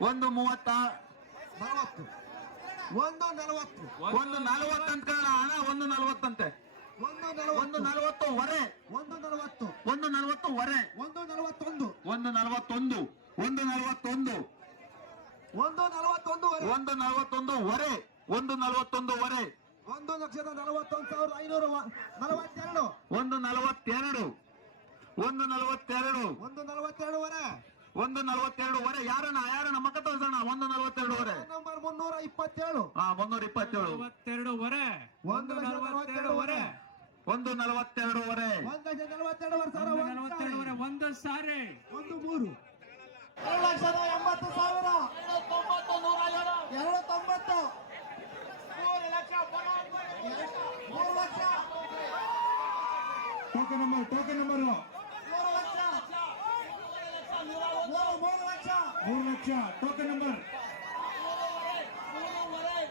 ಒಂದು ಮೂವತ್ತ ನಲವತ್ತು. ಒಂದು ನಲವತ್ತು. ಒಂದು ನಲವತ್ತಂತ ಅಣ್ಣ ಒಂದು ನಲವತ್ತಂತೆ. ಒಂದು ಒಂದು ನಲವತ್ತು ಹೊರೆ. ಒಂದು ನಲವತ್ತು. ಒಂದು ನಲವತ್ತು ವರೆ ಒಂದು ನಲವತ್ತೊಂದು. ಒಂದು ನಲವತ್ತೊಂದು ಒಂದು ನಲವತ್ತೊಂದು. ಒಂದು ನಲವತ್ತೊಂದು. ಒಂದು ನಲವತ್ತೊಂದು ವರೆ ಒಂದು ನಲವತ್ತೊಂದು ವರೆ ಒಂದು ಲಕ್ಷದ ನಲವತ್ತೊಂದು ಸಾವಿರದ ಐನೂರು ನಲವತ್ತೆರಡು. ಒಂದು ನಲವತ್ತೆರಡು. ಒಂದು ನಲವತ್ತೆರಡು. ಒಂದು ನಲವತ್ತೆರಡು ವರೆ ಒಂದು ನಲವತ್ತೆರಡು ವರೆ ಯಾರಣ್ಣ? ಯಾರಣ್ಣ? ಮಕ್ಕ ತೋರಿಸೋಣ ಒಂದು ನಲವತ್ತೆರಡು ವರೆ ನಂಬರ್ ಮುನ್ನೂರ ಇಪ್ಪತ್ತೇಳು. ಹಾ ಮುನ್ನೂರ ಇಪ್ಪತ್ತೇಳು. ನಲವತ್ತೆರಡುವರೆ ಒಂದು ನಲವತ್ತೆರಡುವರೆ ಒಂದು ನಲವತ್ತೆರಡು ವರೆ ಒಂದು ನಲವತ್ತೆರಡುವರೆ ಸಾವಿರ ಒಂದು ನಲವತ್ತೆರಡುವರೆ ಸಾವಿರ. ಒಂದು ಸಾರಿ. ಒಂದು ಮೂರು. ಎರಡು ಲಕ್ಷದ ಎಂಬತ್ತು ಸಾವಿರ. ಎರಡು ತೊಂಬತ್ತು. ಮೂರು lakh token number token number ಮೂರು ಲಕ್ಷ ಮೂರು ಮೂರು ಲಕ್ಷ ಮೂರು ಲಕ್ಷ ಟೋಕನ್ ನಂಬರ್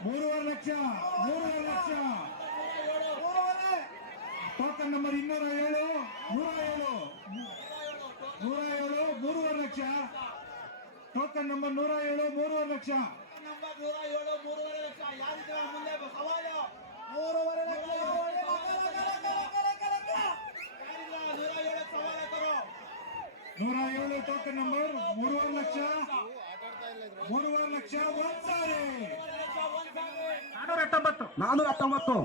ಮೂರುವರೆ ಲಕ್ಷ ಮೂರುವರೆ ಲಕ್ಷ ಮೂರುವರೆ ಟೋಕನ್ ನಂಬರ್ ಇನ್ನೂರ ಏಳು ನೂರ ಏಳು ನೂರ ಏಳು ಮೂರುವರೆ ಲಕ್ಷ ಟೋಕನ್ ನಂಬರ್ ನೂರ ಏಳು ಮೂರುವರೆ ಲಕ್ಷ ಮೂರುವರೆ ಲಕ್ಷ ಲಕ, ಏಳು ನಂಬರ್ ಮೂರುವರೆ ಲಕ್ಷ ಮೂರುವರೆ ಲಕ್ಷ ಒಂದ್ ಸಾರಿ. ನಾನೂರ ಹತ್ತೊಂಬತ್ತು ನಾನೂರ ಹತ್ತೊಂಬತ್ತು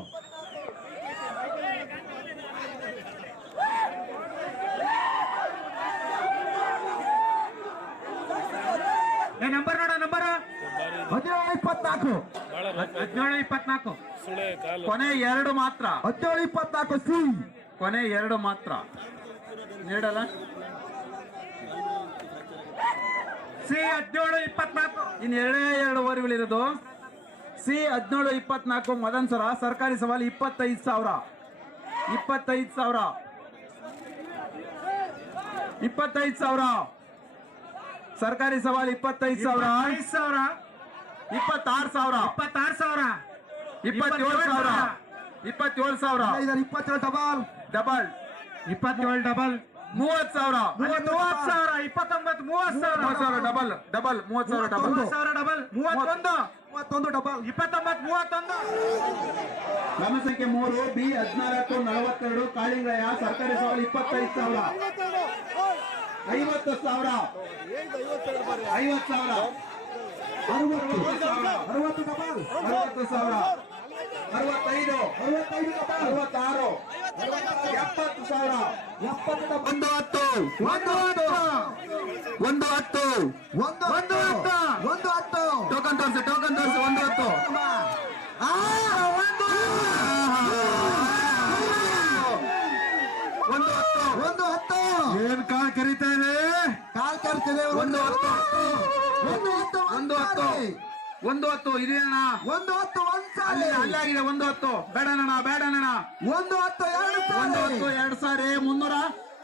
ನಂಬರ್ ನೋಡ ನಂಬರ್ ಹದಿನೇಳು ಇಪ್ಪತ್ನಾಲ್ಕು. ಹದಿನೇಳು ಇಪ್ಪತ್ನಾಲ್ಕು. ಕೊನೆ ಎರಡು ಮಾತ್ರ. ಹದಿನೇಳು ಇಪ್ಪತ್ನಾಲ್ಕು ಸಿ. ಕೊನೆ ಎರಡು ಮಾತ್ರ. ನೀಡಲ್ಲ? ಸಿ ಹದಿನೇಳು ಇಪ್ಪತ್ನಾಲ್ಕು. ಇನ್ ಎರಡೇ ಎರಡು ಓವರ್ಗಳಿರೋದು. ಸಿ ಹದಿನೇಳು ಇಪ್ಪತ್ನಾಲ್ಕು ಮದನ್ ಸರ ಸರ್ಕಾರಿ ಸವಾಲು ಇಪ್ಪತ್ತೈದು ಸಾವಿರ. ಇಪ್ಪತ್ತೈದು ಸಾವಿರ. ಇಪ್ಪತ್ತೈದು ಸಾವಿರ. ಸರ್ಕಾರಿ ಸವಾಲು ಇಪ್ಪತ್ತೈದು ಸಾವಿರ. ಐದು ಸಾವಿರ. ಇಪ್ಪತ್ತಾರು ಸಾವಿರ. ಇಪ್ಪತ್ತಾರು ಸಾವಿರ. ಇಪ್ಪತ್ತೇಳು ಸಾವಿರ. ಇಪ್ಪತ್ತೇಳು ಸಾವಿರ. ಇಪ್ಪತ್ತೇಳು ಡಬಲ್. ಡಬಲ್. ಇಪ್ಪತ್ತೇಳು ಡಬಲ್. ಮೂವತ್ತು ಸಾವಿರ. ಮೂವತ್ತು ಸಾವಿರ. ಇಪ್ಪತ್ತೊಂಬತ್ತು ಮೂವತ್ತು ಸಾವಿರ. ಸಾವಿರ ಡಬಲ್ ಡಬಲ್ ಮೂವತ್ತು ಸಾವಿರ ಡಬಲ್ ಸಾವಿರ ಡಬಲ್ ಮೂವತ್ತೊಂದು. ಮೂವತ್ತೊಂದು ಡಬಲ್ ಇಪ್ಪತ್ತೊಂಬತ್ತು ಮೂವತ್ತೊಂದು. ಕ್ರಮ ಸಂಖ್ಯೆ ಮೂರು ಬಿ ಹದಿನಾಲ್ಕು ನಲವತ್ತೆರಡು ಕಾಳಿಂಗಯ್ಯ ಸರ್ಕಾರಿ ಸವಾಲು ಇಪ್ಪತ್ತೈದು ಸಾವಿರ. ಐವತ್ತು ಸಾವಿರ. ಐವತ್ತು ಸಾವಿರ. ಅರವತ್ತು. ಅರವತ್ತು ಡಬಲ್ ಅರವತ್ತು ಸಾವಿರ. ಅರವತ್ತೈದು. ಅರವತ್ತೈದು ಡಬಲ್ ಅರವತ್ತಾರು. ಎಪ್ಪತ್ತು ಸಾವಿರ ಎಪ್ಪತ್ತು ಡಬಲ್ ಒಂದು ಹತ್ತು ಒಂದು ಹತ್ತು ಒಂದು ಹತ್ತು ಒಂದು ಒಂದು ಹತ್ತು. ಒಂದು ಹತ್ತು ಟೋಕನ್ ತೋರಿಸಿ ಟೋಕನ್ ತೋರಿಸಿ ಒಂದು ಹತ್ತು ಒಂದು ಹತ್ತು ಒಂದು ಹತ್ತು ಏನ್ ಕಾಲ್ ಕರಿತಾ ಇದೆ ಕಾಲ್ ಕರಿತಿದೆ ಒಂದು ಹತ್ತು ಒಂದು ಹತ್ತು ಒಂದು ಹತ್ತು ಒಂದು ಹತ್ತು ಇದೇನಣ್ಣ ಒಂದು ಹತ್ತು ಒಂದ್ ಅಲ್ಲಿ ಸಾರಿ ಅಲ್ಲಾಗಿದೆ ಒಂದು ಹತ್ತು. ಬೇಡಣ್ಣ ಬೇಡಣ್ಣ ಒಂದು ಹತ್ತು ಎರಡು ಒಂದು ಹತ್ತು ಎರಡು ಸಾರಿ. ಮುನ್ನೂರ?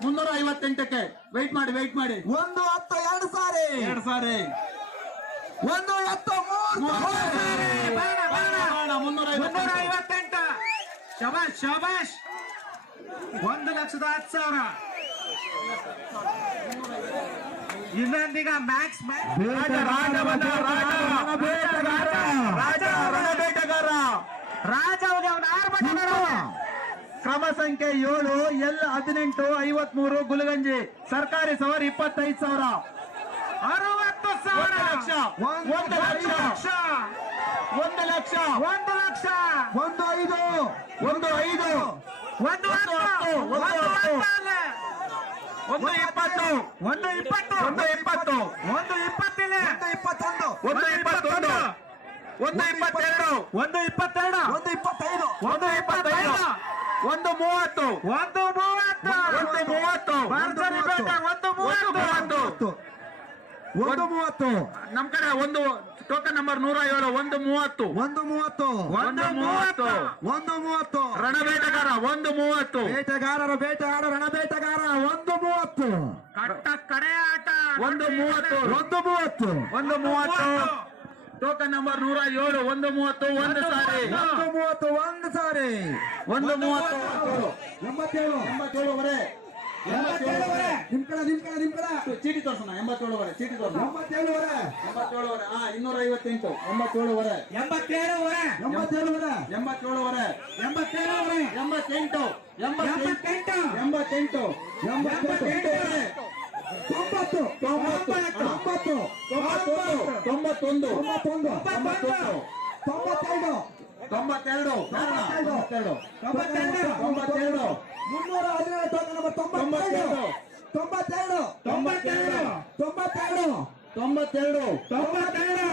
ಮುನ್ನೂರ ಐವತ್ತೆಂಟಕ್ಕೆ. ವೆಯ್ಟ್ ಮಾಡಿ ವೆಯ್ಟ್ ಮಾಡಿ. ಒಂದು ಹತ್ತು ಎರಡು ಸಾರಿ. ಎರಡು ಸಾರಿ. ಒಂದು ಹತ್ತು ಮುನ್ನೂರ ಐವತ್ತೆಂಟು. ಶಬಾಷ್ ಶಬಾಷ್. ಒಂದು ಲಕ್ಷದ ಹತ್ತು ಸಾವಿರ. ಇನ್ನೊಂದೀಗ ಮ್ಯಾಕ್ಸ್ ರಾಜ. ಕ್ರಮ ಸಂಖ್ಯೆ ಏಳು ಎಲ್ ಹದಿನೆಂಟು ಐವತ್ಮೂರು ಗುಲಗಂಜಿ ಸರ್ಕಾರಿ ಸವಾರಿ ಇಪ್ಪತ್ತೈದು ಸಾವಿರ ಅರವತ್ತು ಸಾವಿರ ಲಕ್ಷ ಒಂದು ಲಕ್ಷ ಒಂದು ಲಕ್ಷ ಒಂದು ಲಕ್ಷ ಒಂದು ಐದು ಒಂದು ಐದು ಒಂದು ಒಂದು ಹತ್ತು ಹತ್ತು, ಒಂದು ಒಂದು ಹತ್ತು. ಒಂದು ಇಪ್ಪತ್ತು ಒಂದು ಇಪ್ಪತ್ತು ಒಂದು ಇಪ್ಪತ್ತು ಒಂದು ಇಪ್ಪತ್ತಿಲ್ಲ ಒಂದು ಇಪ್ಪತ್ತೊಂದು ಒಂದು ಇಪ್ಪತ್ತೊಂದು ಒಂದು ಇಪ್ಪತ್ತೆರಡು ಒಂದು ಇಪ್ಪತ್ತೆರಡು ಒಂದು ಇಪ್ಪತ್ತೈದು ಒಂದು ಇಪ್ಪತ್ತೈದು ಒಂದು ಮೂವತ್ತು ಒಂದು ಮೂವತ್ತು ಒಂದು ಮೂವತ್ತು ಒಂದು ಮೂವತ್ತು. ಒಂದು ಮೂವತ್ತು. ನಮ್ ಕಡೆ ಒಂದು ಟೋಕನ್ ನಂಬರ್ ನೂರ ಏಳು ಒಂದು ಮೂವತ್ತು. ಒಂದು ಮೂವತ್ತು. ಒಂದು ಮೂವತ್ತು. ಒಂದು ಮೂವತ್ತು. ರಣಬೇಟಗಾರ ಒಂದು ಮೂವತ್ತು. ಬೇಟೆಗಾರರ ಬೇಟೆಗಾರ ರಣಬೇಟಗಾರ ಒಂದು ಮೂವತ್ತು. ಕಟ್ಟ ಕಡೆ ಆಟ. ಒಂದು ಮೂವತ್ತು. ಒಂದು ಮೂವತ್ತು. ಒಂದು ಮೂವತ್ತು. ಟೋಕನ್ ನಂಬರ್ ನೂರ ಏಳು ಒಂದು ಮೂವತ್ತು ಒಂದು ಸಾರಿ. ಒಂದು ಮೂವತ್ತು ಒಂದು ಸಾರಿ. ಒಂದು ಮೂವತ್ತು. ಎಂಬತ್ತೇಳು ಎಂಬತ್ತೇಳುವರೆ ನಿಮ್ ಕಡೆ ನಿಮ್ ಕಡೆ ನಿಮ್ ಕಡೆ. ಚೀಟಿ ತೋರ್ಸೋಣ ಎಂಬತ್ತೇಳುವರೆ ಚೀಟಿ ತೋರ್ಸೋಣ. ಎಂಬತ್ತೇಳುವರೆ. ಹಾ ಇನ್ನೂರ ಐವತ್ತೆಂಟು ಎಂಬತ್ತೇಳುವರೆ. ಎಂಬತ್ತೇಳುವರೆ. ಎಂಬತ್ತೇಳುವರೆ. ಎಂಬತ್ತೇಳುವರೆ. ಎಂಬತ್ತೇಳುವರೆ. ಎಂಬತ್ತೆಂಟು. ಎಂಬತ್ತೆಂಟು. ಎಂಬತ್ತೆಂಟು. ಎಂಬತ್ತೆಂಟು. ತೊಂಬತ್ತು. ತೊಂಬತ್ತು. ತೊಂಬತ್ತು. ತೊಂಬತ್ತೊಂದು. ತೊಂಬತ್ತೊಂದು. ತೊಂಬತ್ತೊಂದು. ತೊಂಬತ್ತೆರಡು ತೊಂಬತ್ತೆರಡು ತೊಂಬತ್ತೆರಡು ತೊಂಬತ್ತೆರಡು ತೊಂಬತ್ತೆರಡು ಮುನ್ನೂರ ಹದಿನೇಳು ನಂಬರ್ ತೊಂಬತ್ತೆರಡು ತೊಂಬತ್ತೆರಡು ತೊಂಬತ್ತೆರಡು ತೊಂಬತ್ತೆರಡು ತೊಂಬತ್ತೆರಡು ತೊಂಬತ್ತೆರಡು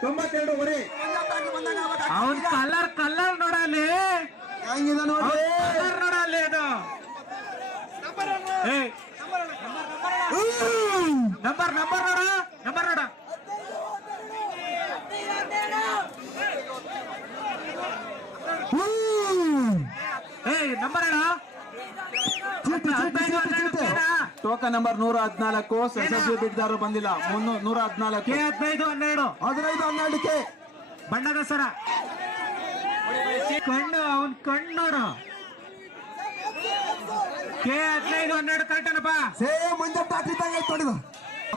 ತೊಂಬತ್ತೆರಡು ವರೆ ಅವನ್ ಕಲರ್ ಕಲರ್ ನೋಡಲಿ ಹೆಂಗಿದೆ ನೋಡಿ ಕಲರ್ ನೋಡಲಿ ಅದು ಏ ನಂಬರ್ ನಂಬರ್ ನೋಡ ನಂಬರ್ ನೋಡ ಟೋಕನ್ ನಂಬರ್ ನೂರ ಹದಿನಾಲ್ಕು ಯಶಸ್ವಿ ಬಿಡ್ದಾರು ಬಂದಿಲ್ಲ. ಮುನ್ನೂರ ನೂರ ಹದಿನಾಲ್ಕು. ಕೆ ಹದಿನೈದು ಹನ್ನೆರಡು. ಹದಿನೈದು ಹನ್ನೆರಡಕ್ಕೆ ಬಣ್ಣದ ಸರ. ಕಣ್ಣು ಅವನ್ ಕಣ್ಣು ಕೆ ಹದಿನೈದು ಹನ್ನೆರಡು ಕರೆಕ್ಟನಪ್ಪ ಸೇಮ್ ಮುಂದೆ ಟಾಕಿದ್ದಂಗೆ ಐತ್ ನೋಡಿದ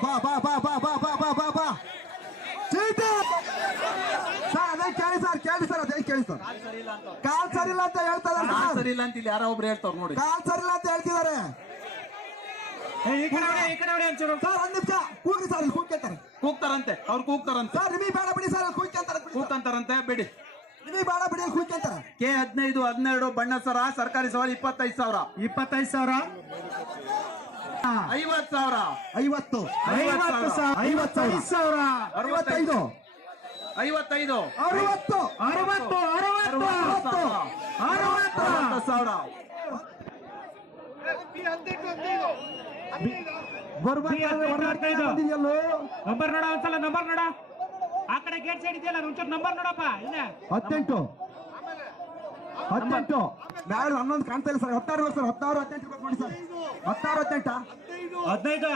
ಬಾ ಬಾ ಬಾ ಬಾ ಬಾ ಬಾ ಬಾ ಬಾ ಬಾ. ಚೀಟಿ! ಸರ್ ಅದೇ ಕೇಳಿ ಸರ್ ಕೇಳಿ ಸರ್. ಕೇಳಿ ಸರ್. ಕಾಲ್ ಸರಿಲ್ಲ ಅಂತ ಹೇಳ್ತಾ ಇದಾರೆ ಸರ್. ಸರಿ ಇಲ್ಲ ಅಂತ ಇಲ್ಲಿ ಯಾರೋ ಒಬ್ರು ಹೇಳ್ತಾವ್ ನೋಡಿ. ಕಾಲ್ ಸರಿಲ್ಲ ಅಂತ ಹೇಳ್ತಿದ್ದಾರೆ. ಏ, ಈ ಕಡೆ ನೋಡಿ ಈ ಕಡೆ ನೋಡಿ ಒಂಚೂರು. ಸರ್ ಒಂದ್ ನಿಮಿಷ. ಕೂಗ್ರಿ ಸರ್ ಇಲ್ಲಿ ಕೂಗ್ಕೊಂತಾರೆ ಕೂಗ್ತಾರಂತೆ ಅವ್ರು ಕೂಗ್ತಾರಂತೆ. ಸರ್ ನಿಮಗೆ ಬೇಡ ಬಿಡಿ ಸರ್ ಅಲ್ಲಿ ಕೂಗ್ಕೊಂತಾರೆ ಕೂಗ್ತಂತಾರಂತೆ ಬಿಡಿ. ನಿಮಗೆ ಬೇಡ ಬಿಡಿ ಅಲ್ಲಿ ಕೂಗ್ಕೊಂತಾರೆ ಕೆ ಹದಿನೈದು ಹದಿನೆರಡು ಬಣ್ಣ ಸರ ಸರ್ಕಾರಿ ಸವಾಲ್ ಇಪ್ಪತ್ತೈದು ಸಾವಿರ. ಇಪ್ಪತ್ತೈದು ಸಾವಿರ? ಐವತ್ ಸಾವಿರ. ಐವತ್ತು. ಐವತ್ತು ಸಾವಿರ. ಐವತ್ತೈದು ಸಾವಿರ. ಅರವತ್ತೈದು. ಐವತ್ತೈದು. ಅರವತ್ತು. ಅರವತ್ತು ಅರವತ್ತು. ಅರವತ್ತು ಅರವತ್ತು ಸಾವಿರ? ನಂಬರ್ ನೋಡ ಒಂದ್ಸಲ ನಂಬರ್ ನೋಡ. ಆ ಕಡೆ ಗೇಟ್ ಸೈಡ್ ಇದೆಯಲ್ಲ ಒಂಚೂರು ನಂಬರ್ ನೋಡಪ್ಪ ಇಲ್ಲ. ಹತ್ತೆಂಟು ಹತ್ತೆಂಟು ಬ್ಯಾಡ ಹನ್ನೊಂದು ಕಾಣ್ತಾ ಇಲ್ಲ ಸರ್. ಹತ್ತಾರು ಸರ್ ಹತ್ತಾರು ಹತ್ತೆಂಟು ನೋಡಿ ಸರ್. ಹತ್ತಾರು ಹತ್ತೆಂಟ ಹದಿನೈದು.